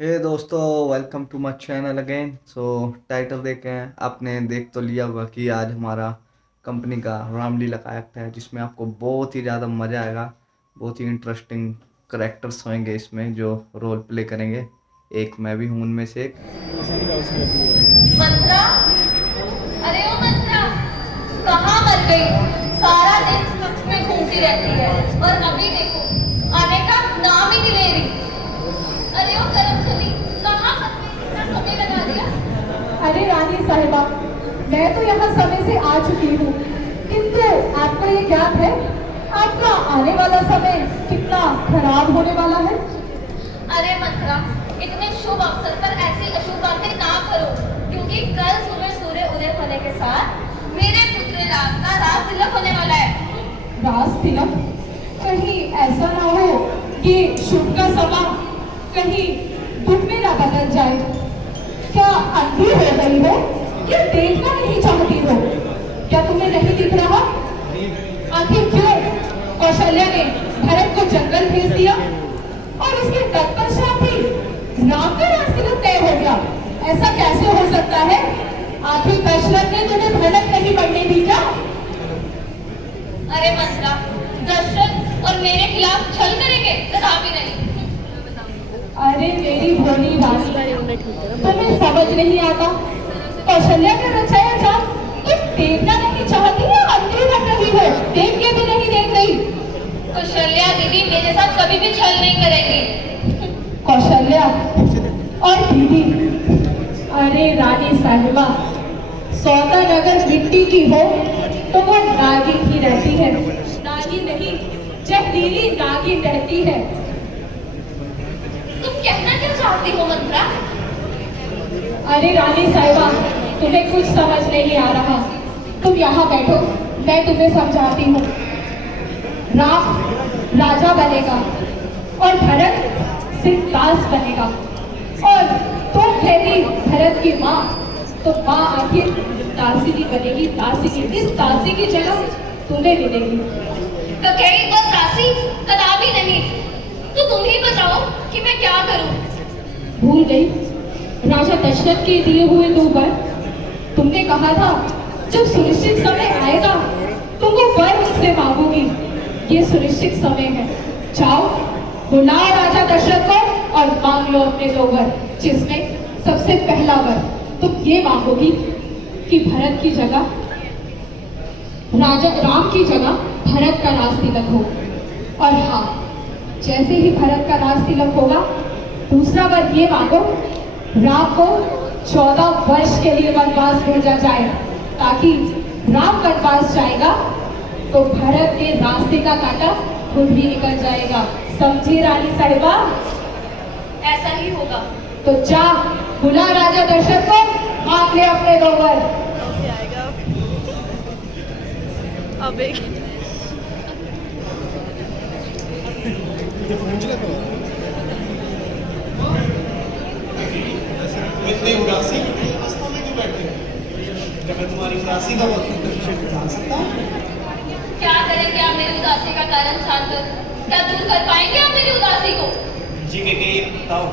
हे दोस्तों, welcome to my channel again. So title देखें, आपने देख तो लिया होगा कि आज हमारा कंपनी का रामलीला का एक्ट है, जिसमें आपको बहुत ही ज़्यादा मज़ा आएगा। बहुत ही इंटरेस्टिंग करेक्टर्स होंगे इसमें जो रोल प्ले करेंगे। एक मैं भी हूँ उनमें से एक। मंत्रा, अरे ओ मंत्रा, कहाँ मर गई? सारा दिन सच में घूमती रहती है और अभी देखो आने का नाम ही नहीं ले रही। अरे ओ करमचली, कहाँ मर गई? इतना समय लगा दिया। अरे रानी साहिबा, मैं तो यहाँ समय से आ चुकी हूँ, किंतु आपको ये ज्ञात है आपका आने वाला समय कितना खराब होने वाला है। अरे मंत्रा, इतने शुभ अवसर पर ऐसी अशुभ बातें ना करो, क्योंकि कल सुबह सूर्य उदय होने के साथ मेरे पुत्र राम का राज तिलक होने वाला है। राज तिलक? कहीं ऐसा ना हो कि शुभ का समा कहीं दुख में ना बदल जाए। क्या अंधी हो गई हो या देखना नहीं चाहती हो? क्या तुम्हें नहीं दिख रहा? आखिर क्यों कौशल्या ने भरत को जंगल भेज दिया और उसके तत्पश्चात ही राम का राज तिलक तय हो गया? ऐसा कैसे हो सकता है? आखिर दशरथ ने तुम्हें भरत नहीं बनने दी क्या? अरे मंत्रा, दशरथ और मेरे खिलाफ छल करेंगे? कदापि नहीं। अरे मेरी भोली रानी, तुम्हें समझ नहीं आता? कौशल्या का रचाया जाल तुम देखना नहीं चाहती या अंधी बन रही हो? देख के भी नहीं देख रही। कौशल्या दीदी मेरे साथ कभी भी छल नहीं करेंगी। कौशल्या और दीदी? अरे रानी साहिबा, सौदा अगर मिट्टी की हो तो वो नागिन ही रहती है। नागिन नहीं, जहरीली नागिन रहती है। तुम कहना क्या चाहती हो मंत्रा? अरे रानी साहिबा, तुम्हें कुछ समझ नहीं आ रहा। तुम यहाँ बैठो, मैं तुम्हें समझाती हूँ। राम राजा बनेगा और भरत सिर्फ दास बनेगा, और तुम ठहरी भरत की माँ, तो माँ आखिर दासी की बनेगी। दासी की, इस दासी की जगह तुम्हें मिलेगी। ककेई और दासी? कदापि नहीं। तो तुम ही बताओ कि मैं क्या करूं? भूल गई राजा दशरथ के दिए हुए 2 वर? तुमने कहा था जब सुनिश्चित समय आएगा तुम वो वर मुझसे मांगोगी। ये सुनिश्चित समय है। जाओ, बुलाओ राजा दशरथ को और मांग लो अपने 2 वर, जिसमें सबसे पहला वर तुम ये मांगोगी कि भरत की जगह, राजा राम की जगह भरत का राज तिलक हो। और हाँ, जैसे ही भरत का राज तिलक होगा, दूसरा वर ये मांगो, राम को 14 वर्ष के लिए वनवास भेजा जाए, ताकि राम वनवास जाएगा तो भरत के रास्ते का कांटा खुद ही निकल जाएगा। समझी रानी साहिबा? ऐसा ही होगा। तो जा, बुला राजा दशरथ को, मांग ले अपने 2 वर। अब एक इतनी उदासी अवस्था में क्यों बैठे हो? जब मैं तुम्हारी उदासी का जान सकता हूँ। क्या करेंगे आप मेरी उदासी का कारण जानकर? क्या दूर कर पाएंगे आप मेरी उदासी को? जी के बताओ,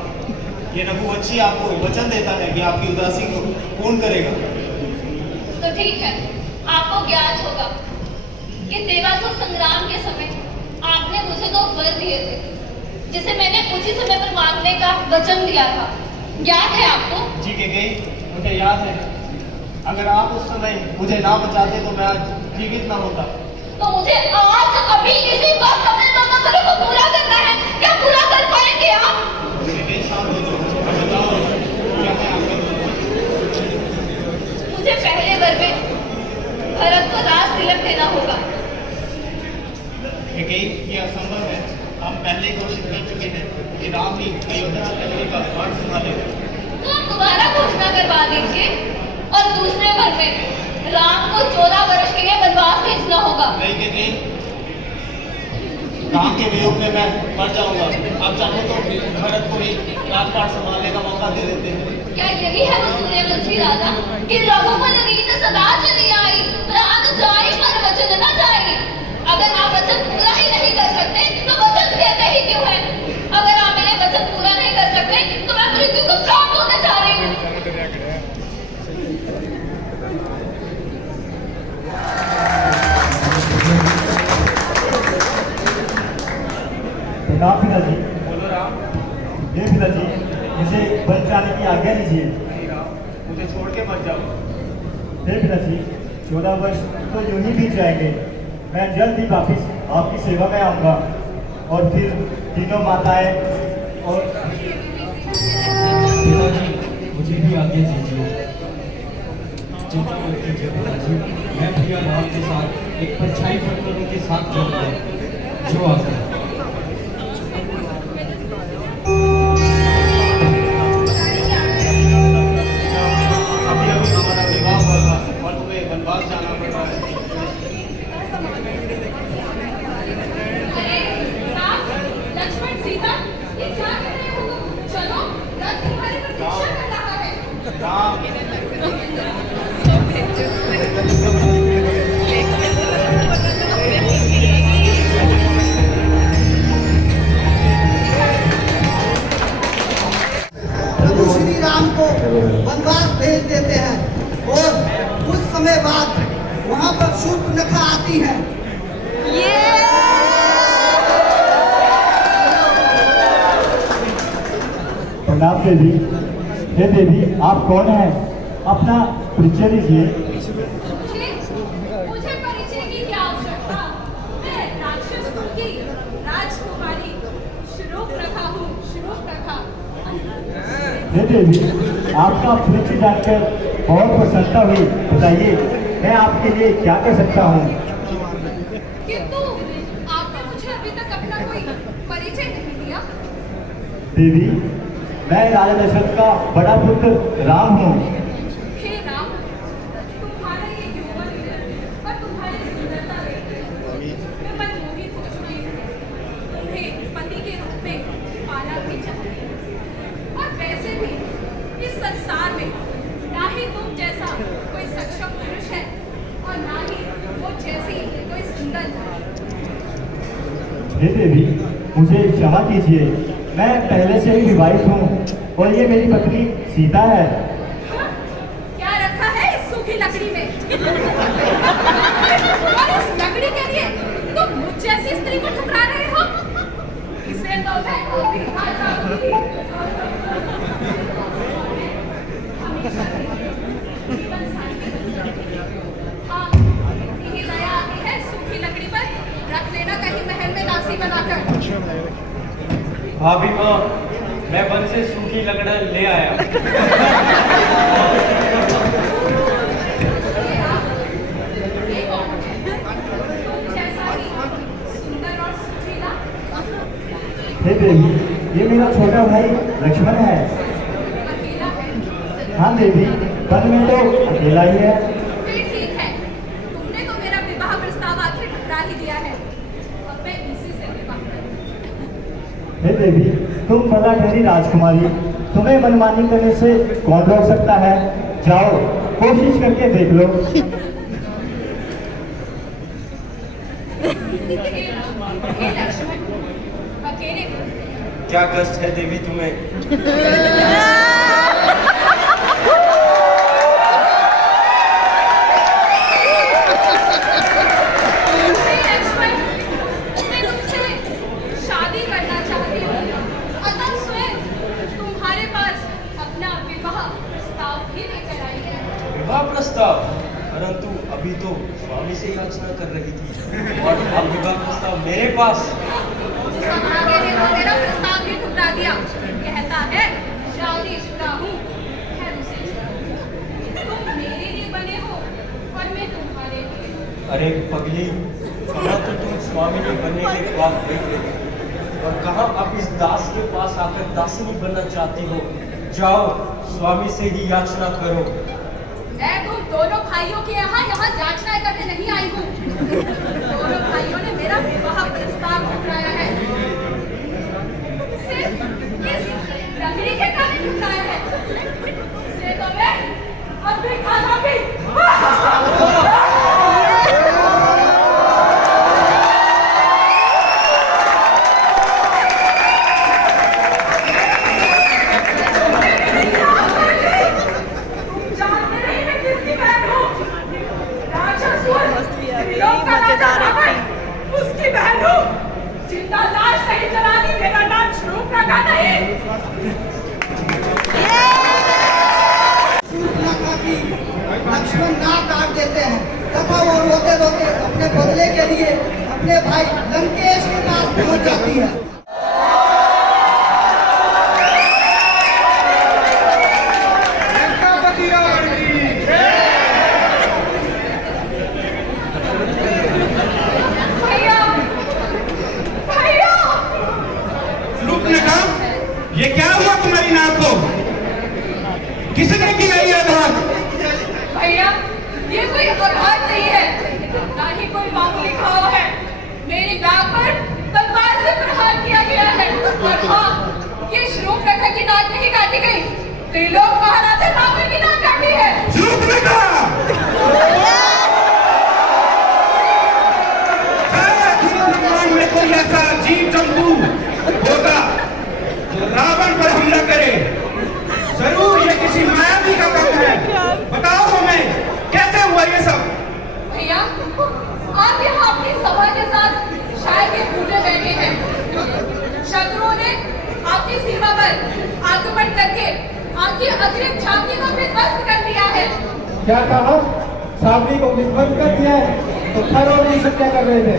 ये रघुवंशी आपको वचन देता है कि आपकी उदासी को पूर्ण करेगा। तो ठीक है, आपको ज्ञात होगा कि देवासुर संग्राम के समय आपने मुझे 2 वर दिए थे, जिसे मैंने उसी समय पर मांगने का वचन दिया था। ज्ञात है आपको? जी के मुझे याद है। अगर आप उस समय मुझे ना बचाते तो मैं आज जीवित ना होता। तो मुझे आज अभी इसी वक्त अपने 2 वरों को पूरा करना है। क्या पूरा कर पाएंगे आप? जी शांत हो जाओ, बताओ क्या है आपका? मुझे पहले वर में भरत को राज तिलक देना होगा। ये असंभव है। हम पहले घोषित कर चुके हैं कि राम ही अयोध्या नगरी का पाठ संभालेगा। तो आप दोबारा घोषणा करवा दीजिए, और दूसरे वर में राम को 14 वर्ष के लिए वनवास भेजना होगा। नहीं कि राम के वियोग में मैं मर जाऊंगा। आप चाहो तो भरत को ही राजपाट संभालने का मौका दे देते हैं। क्या यही है वो सूर्यवंशी राजा कि रघुकुल रीत सदा चली आई, प्राण जाई पर वचन न जाई? अगर आप वचन पूरा ही नहीं कर सकते तो वचन देते ही क्यों है? अगर आप मेरे वचन पूरा नहीं कर सकते तो मैं पूरी पिताजी, मुझे वन जाने की आज्ञा दीजिए। मुझे छोड़ के मत जाओ। हे पिताजी, 14 वर्ष तो यूं ही बीत जाएंगे। मैं जल्द ही वापिस आपकी सेवा में आऊँगा और फिर तीनों माताएं और पिताजी, मुझे भी आज्ञा दीजिए। चिंता मत कीजिए पिताजी, मैं प्रिया राम के साथ एक परछाई पत्थरों के साथ चलूंगा जो आता है। अभी अभी हमारा विवाह हुआ था और तुम्हें वनवास जाना पड़ रहा है। अरे राम, लक्ष्मण, सीता, ये क्या कर रहे हो तुम? चलो, रथ तुम्हारी प्रतीक्षा कर रहा है। राम, प्रभु श्री राम को वनवास भेज देते हैं और कुछ समय बाद वहां पर शूर्पणखा आती है। प्रणाम देवी। हे देवी, आप कौन हैं? अपना परिचय दीजिए। मुझे परिचय की क्या आवश्यकता? मैं राक्षस कुल की राजकुमारी शूर्पणखा हूँ, शूर्पणखा। हे देवी, आपका परिचय जानकर बहुत प्रसन्नता हुई। बताइए, मैं आपके लिए क्या कर सकता हूँ? किंतु आपने मुझे अभी तक अपना कोई परिचय नहीं दिया। देवी, मैं राजा दशरथ का बड़ा पुत्र राम हूँ। हे राम, तुम्हारा ये यौवन और तुम्हारी सुंदरता देख मैं मनमोहित हो चुकी हूँ। तुम्हें पति के रूप में पाना भी चाहती हूँ। और वैसे भी इस संसार में ना ही तुम जैसा कोई सक्षम पुरुष है और ना ही वो जैसी कोई सुंदर नारी। हे देवी, मुझे क्षमा कीजिए। मैं पहले से ही विवाहित हूँ और ये मेरी पत्नी सीता है। हाँ? क्या रखा है इस सूखी लकड़ी में? और इस लकड़ी के लिए तुम मुझ जैसी स्त्री को ठुकरा रहे हो? इसे तो मैं अभी खा जाऊंगी। हमेशा जीवन साथी बन जाएगी। हाँ, यही दया आती है सूखी लकड़ी पर। रख लेना कहीं महल में दासी बनाकर। भाभी माँ, मैं वन से सूखी लकड़ ले आया। ये कौन है? तुम जैसा ही सुंदर और सुशीला। हे देवी, ये मेरा छोटा भाई लक्ष्मण है। अकेला है? हाँ देवी, वन में तो अकेला ही है। फिर ठीक है। तुमने तो मेरा विवाह प्रस्ताव आखिर ठुकरा ही दिया है। अब मैं इसी से विवाह करूंगी। हे देवी, तुम बड़ा ठहरी राजकुमारी, तुम्हें मनमानी करने से कौन रोक सकता है? जाओ, कोशिश करके देख लो। हे लक्ष्मण, अकेले क्या कष्ट है देवी तुम्हें? हे लक्ष्मण, मैं तुमसे शादी करना चाहती हूँ। अतः स्वयं तुम्हारे पास अपना विवाह प्रस्ताव भी लेकर आई है। विवाह प्रस्ताव? परंतु अभी तो स्वामी से याचना कर रही थी और अब विवाह प्रस्ताव मेरे पास। समागे ने तो मेरा प्रस्ताव भी ठुकरा दिया। कहता है शादीशुदा हूँ। खैर उसे छोड़ो। तुम मेरे लिए बने हो और मैं तुम्हारे लिए। अरे पगली, कहाँ तो तुम स्वामी के बनने के ख्वाब देख रही हो और कहाँ अब इस दास के पास आकर दासिनी बनना चाहती हो। जाओ, स्वामी से ही याचना करो। मैं तुम दोनों भाइयों के यहाँ याचना करने नहीं आई हूँ। दोनों भाइयों ने मेरा विवाह प्रस्ताव ठुकराया है। सिर्फ इस लकड़ी के कारण ठुकराया है। इसे तो मैं अब भी खा जाऊंगी। मजेदार एक्टिंग। उसकी बहन हूँ। जिंदा लाश नहीं जला दी, मेरा नाम शूर्पणखा नहीं। बदले के लिए अपने भाई लंकेश के पास पहुंच जाती है। भैया भैया रुकने का ये क्या हुआ तुम्हारी नाक को? किसने की नहीं आघात? भैया ये कोई आघात नहीं है, ना ही कोई मामूली घाव है। मेरी बैक पर तलवार से प्रहार किया गया है। और हाँ, ये शूर्पणखा की नाक नहीं काटी गई, त्रिलोक महाराजा रावण की नाक काटी है। शूर्पणखा! शायद इस ब्रह्मांड में कोई ऐसा जीव जंतु होगा जो रावण पर हमला करे। जरूर ये किसी मायावी का काम है। बताओ हमें कैसे हुआ ये सब? भैया आप यहाँ अपनी सभा के साथ शायद ये पूजे बैठे हैं। शत्रुओं ने आपकी सीमा पर आक्रमण करके आपकी अतिरिक्त झांकी को विध्वस्त कर दिया है। क्या कहा? सावरी को विध्वस्त कर दिया है? तो खर और ये सब क्या कर रहे थे?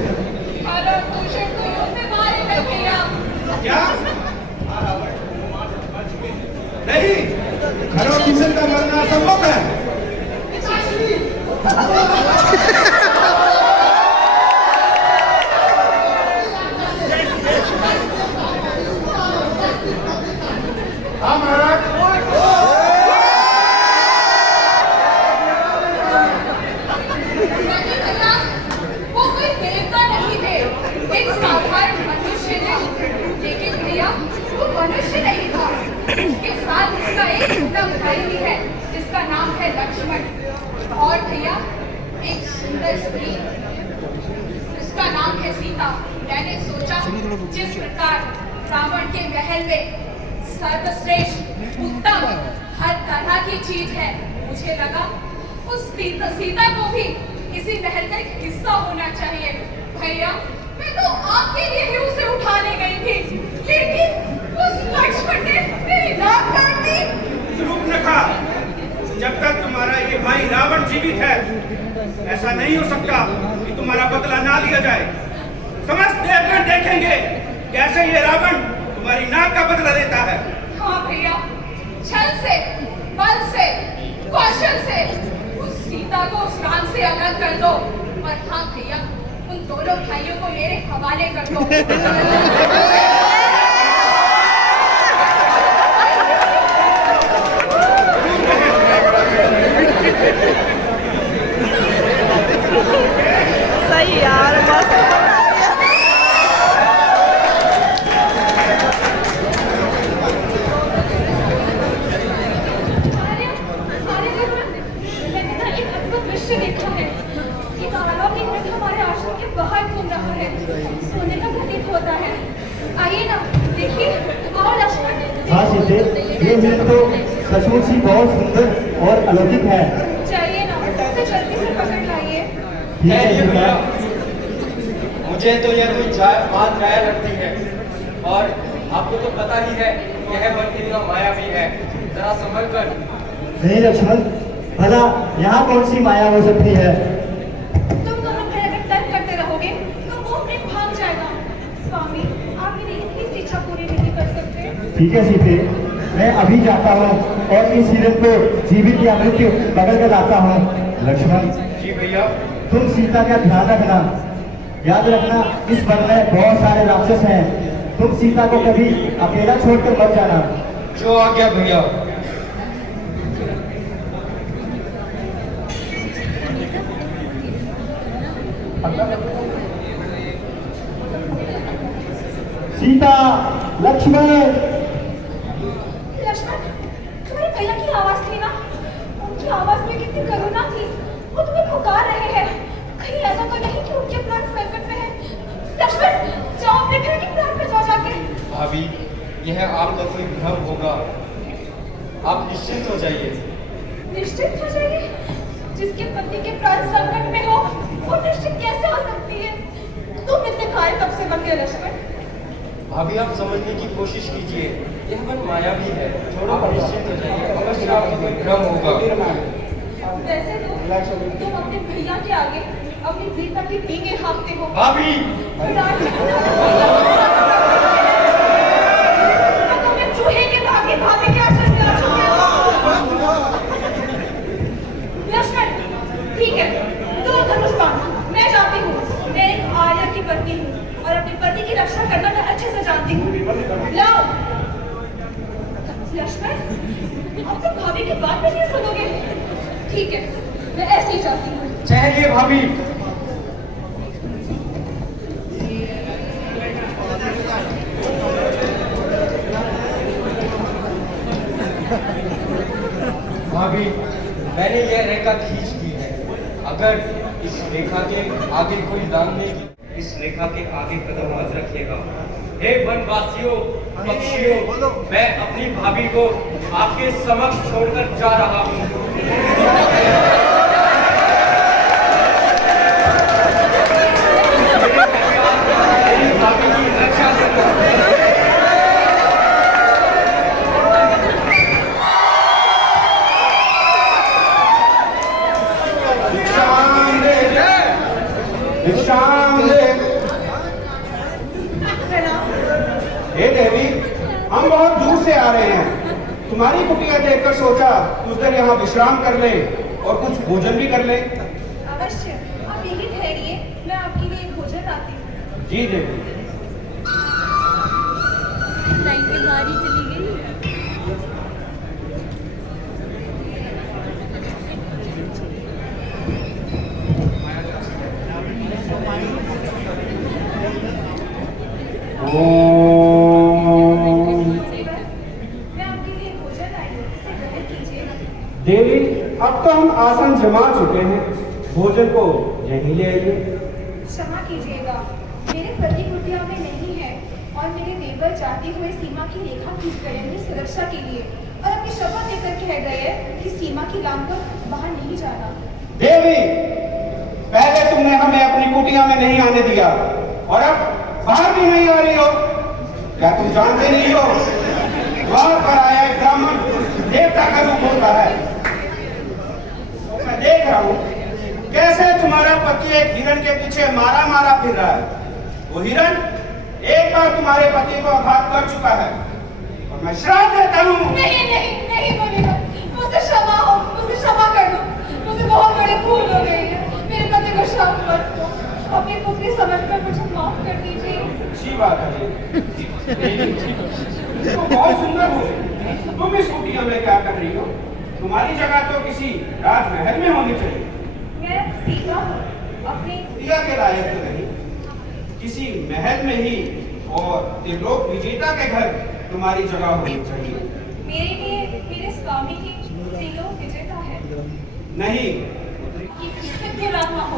और दूषण तो युद्ध में मारे गए भैया। क्या? नहीं, खरो किशन का मरना असंभव है। हाँ महाराज। नहीं भैया, वो कोई देवता नहीं थे, एक साधारण मनुष्य थे। लेकिन भैया वो मनुष्य नहीं था, उसके साथ उसका एक छोटा भाई भी है जिसका नाम है लक्ष्मण। और भैया एक सुंदर स्त्री, उसका नाम है सीता। मैंने सोचा जिस प्रकार रावण के महल में सर्वश्रेष्ठ उत्तम हर तरह की चीज है, मुझे लगा उस सीता को भी इसी महल का एक हिस्सा होना चाहिए। भैया मैं तो आपके लिए ही उसे उठाने गई थी, लेकिन उस लक्ष्मण ने मेरी नाक काट दी। शूर्पणखा, जब तक तुम्हारा ये भाई रावण जीवित है, ऐसा नहीं हो सकता कि तुम्हारा बदला ना लिया जाए। समस्त देवगण देखेंगे कैसे ये रावण तुम्हारी नाक का बदला लेता है। हाँ भैया, छल से, बल से, कौशल से उस सीता को उस राम से अलग कर दो। और हाँ भैया, उन दोनों भाइयों को मेरे हवाले कर दो। सही यार, मस्त बना दिया। मैंने ना एक अद्भुत दृश्य देखा है। एक अलौकिक रथ हमारे आश्रम के बाहर घूम रहा है, सोने का प्रतीत होता है। आइए ना देखिए। और लक्ष्मण, हाँ सीते, ये मिल तो सचमुच ही बहुत सुंदर और अलौकिक है। चाहिए ना, उसे जल्दी से पकड़ लाइए। ठीक है ये भैया, सीता। मुझे तो यह कोई बात राय लगती है। और आपको तो पता ही है यह वन कितना मायावी है। जरा संभल कर। नहीं लक्ष्मण, भला यहाँ कौन सी माया हो सकती है? तुम दोनों भाई अगर तर्क करते रहोगे तो वो अपने भाग जाएगा। स्वामी, आप मेरी इतनी सी इच्छा पूरी नहीं कर सकते? ठीक है सीते, मैं अभी जाता हूँ और इस हिरण को जीवित या मृत्यु पकड़ कर लाता हूँ। लक्ष्मण, जी भैया। तुम सीता का ध्यान रखना। याद रखना, इस वन में बहुत सारे राक्षस हैं। तुम सीता को कभी अकेला छोड़कर मत जाना। जो आ गया भैया। सीता, लक्ष्मण। लक्ष्मण, तुम्हारे भैया की आवाज थी ना? उनकी आवाज में कितनी करुणा थी। वो तुम्हें पुकार रहे हैं। कहीं ऐसा तो नहीं कि उनके प्राण संकट में है? लक्ष्मण, जाओ अपने घर के प्राण पे जाओ जाके। भाभी, यह आपका कोई भ्रम होगा। आप निश्चिंत हो जाइए। निश्चित हो जाइए? जिसके पति के प्राण संकट में हो, वो निश्चित कैसे हो सकती है? तुम इतने काय कब से बन गए लक्ष्मण? भाभी, आप समझने की कोशिश कीजिए। यह मन मायावी है। थोड़ा निश्चिंत हो जाइए, अवश्य आपको कोई भ्रम होगा। वैसे तो तुम अपने भैया के आगे अपनी प्रीतम की पीके हाँकते हो। भाभी तुम्हें चूहे के धागे भाभी के आचरण में आ चुके हो। लक्ष्मण, ठीक है, दो धनुष बाण, मैं जाती हूँ। मैं एक आर्य की पत्नी हूँ और अपने पति की रक्षा करना मैं अच्छे से जानती हूँ। लाओ। लक्ष्मण, आप तो भाभी की बात भी नहीं सुनोगे। ठीक है, मैं ऐसे ही जाती हूँ। चाहिए भाभी। भाभी, मैंने यह रेखा खींच दी है। अगर इस रेखा के आगे कोई दांगने की, इस रेखा के आगे कदम मत रखिएगा। हे वनवासियों, पक्षियों, मैं अपनी भाभी को आपके समक्ष छोड़कर जा रहा हूँ। मेरी भाभी की रक्षा करना। हे देवी, हम बहुत दूर से आ रहे हैं। तुम्हारी कुटिया देखकर सोचा कुछ देर यहाँ विश्राम कर लें और कुछ भोजन भी कर लें। अवश्य, आप यही ठहरिए, मैं आपके लिए भोजन लाती हूँ। जी देवी। मैं आपके लिए भोजन लाई हूँ, इसे ग्रहण कीजिएगा। देवी, अब तो हम आसन जमा चुके हैं, भोजन को यहीं ले आइए। क्षमा कीजिएगा, मेरे पति कुटिया में नहीं है और मेरे देवर जाते हुए सीमा की रेखा खींच गए हैं सुरक्षा के लिए और अपनी शपथ देकर कह गए कि सीमा की लांग पर बाहर नहीं जाना। देवी, पहले तुमने हमें अपनी कुटिया में नहीं आने दिया और अब बाहर भी नहीं आ रही हो। क्या तुम जानते नहीं हो, द्वार पर आया एक ब्राह्मण देवता का रूप होता है। मैं देख रहा हूँ कैसे तुम्हारा पति एक हिरण के पीछे मारा मारा फिर रहा है। वो हिरण एक बार तुम्हारे पति को आघात कर चुका है और मैं श्राप देता हूँ। नहीं नहीं नहीं बोलेगा, मुझसे क्षमा हो, मुझे क्षमा कर दो, मुझे बहुत बड़ी भूल हो गई है। मेरे पति को श्राप मत दो, अपनी पुत्री समझ कर मुझे माफ कर दीजिए। अच्छी बात है। तो बहुत सुंदर हो। तुम इस कुटिया में क्या कर रही हो? तुम्हारी जगह तो किसी राजमहल में होनी चाहिए। मैं सीता हूँ, अपने कुटिया के लायक तो नहीं, किसी महल में ही और त्रिलोक विजेता के घर तुम्हारी जगह होनी चाहिए। मेरे लिए मेरे स्वामी की त्रिलोक विजेता है। नहीं, क्यों रामा हो?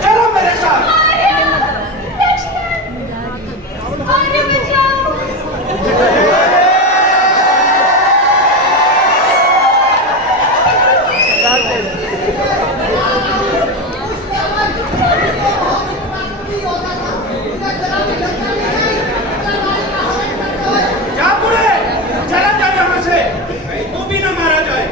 चलो मेरे साथ। आर्य बचाओ! जा बुरे, चला जा यहाँ से, कहीं तू भी ना मारा जाए।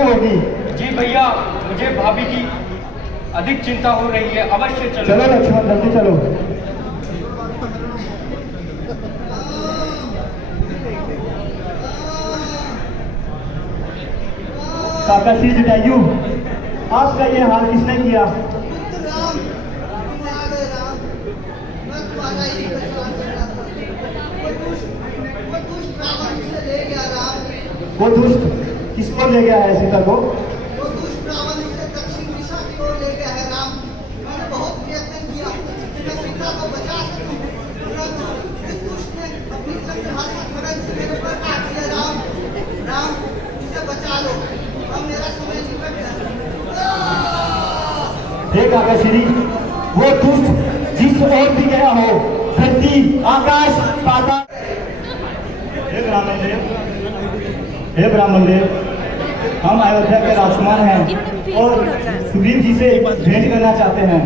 होगी। जी भैया, मुझे भाभी की अधिक चिंता हो रही है, अवश्य चलो। चलो लक्ष्मण, जल्दी चलो। काका श्री जटायु, आपका ये हाल किसने किया? राम, तुम्हारे राम, मैं तुम्हारा ही पहचान कर रहा था। वो दुष्ट रावण से ले गया राम। वो दुष्ट किसको ले गया है सीता को? वो दुष्ट रावण से दक्षिण दिशा की ओर ले गया है राम। मैंने बहुत प्रयत्न किया कि मैं सीता को बचा सकूं, परंतु इस दुष्ट ने अपनी चंद्रभाषा हे काका श्री, वो दुष्ट जिस ओर भी गया हो, धरती आकाश पाताल। हे ब्राह्मण देव, हम अयोध्या के राजकुमार हैं और सुग्रीव जी से भेंट करना चाहते हैं।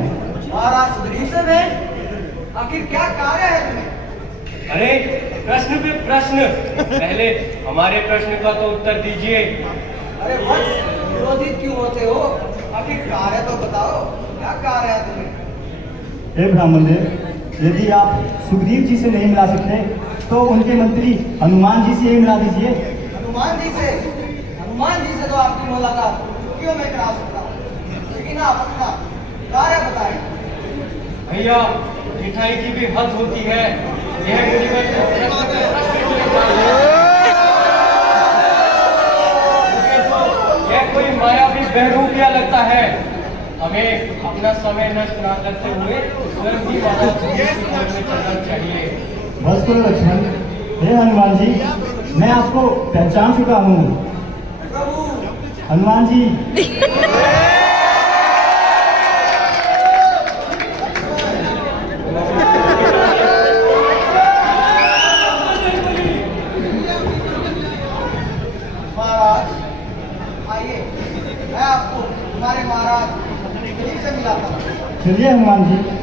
महाराज सुग्रीव से भेंट? आखिर क्या कार्य है तुम्हें? अरे प्रश्न पे प्रश्न, पहले हमारे प्रश्न का तो उत्तर दीजिए। अरे वत्स, क्रोधित क्यों होते हो? आखिर कार्य तो बताओ, क्या कार्य है तुम्हें? हे ब्राह्मण देव, यदि आप सुग्रीव जी से नहीं मिला सकते तो उनके मंत्री हनुमान जी से ही मिला दीजिए। हनुमान जी से? हनुमान जी से तो आपकी मुलाकात क्यों मैं करा सकता हूँ, लेकिन आप अपना कार्य बताएं। भैया, मिठाई की भी हद होती है। यह मुझे प्रश्न पे प्रश्न किए जा रहे हैं। मुझे तो यह कोई मायावी बहरूपिया लगता है। हमें अपना समय नष्ट ना करते हुए स्वयं ही महाराज में चलना चाहिए। बस करो लक्ष्मण। हे हनुमान जी, मैं आपको पहचान चुका हूँ। प्रभु हनुमान जी, महाराज आइए, मैं आपको हमारे महाराज दिल्ली से मिलाता हूँ। चलिए हनुमान जी।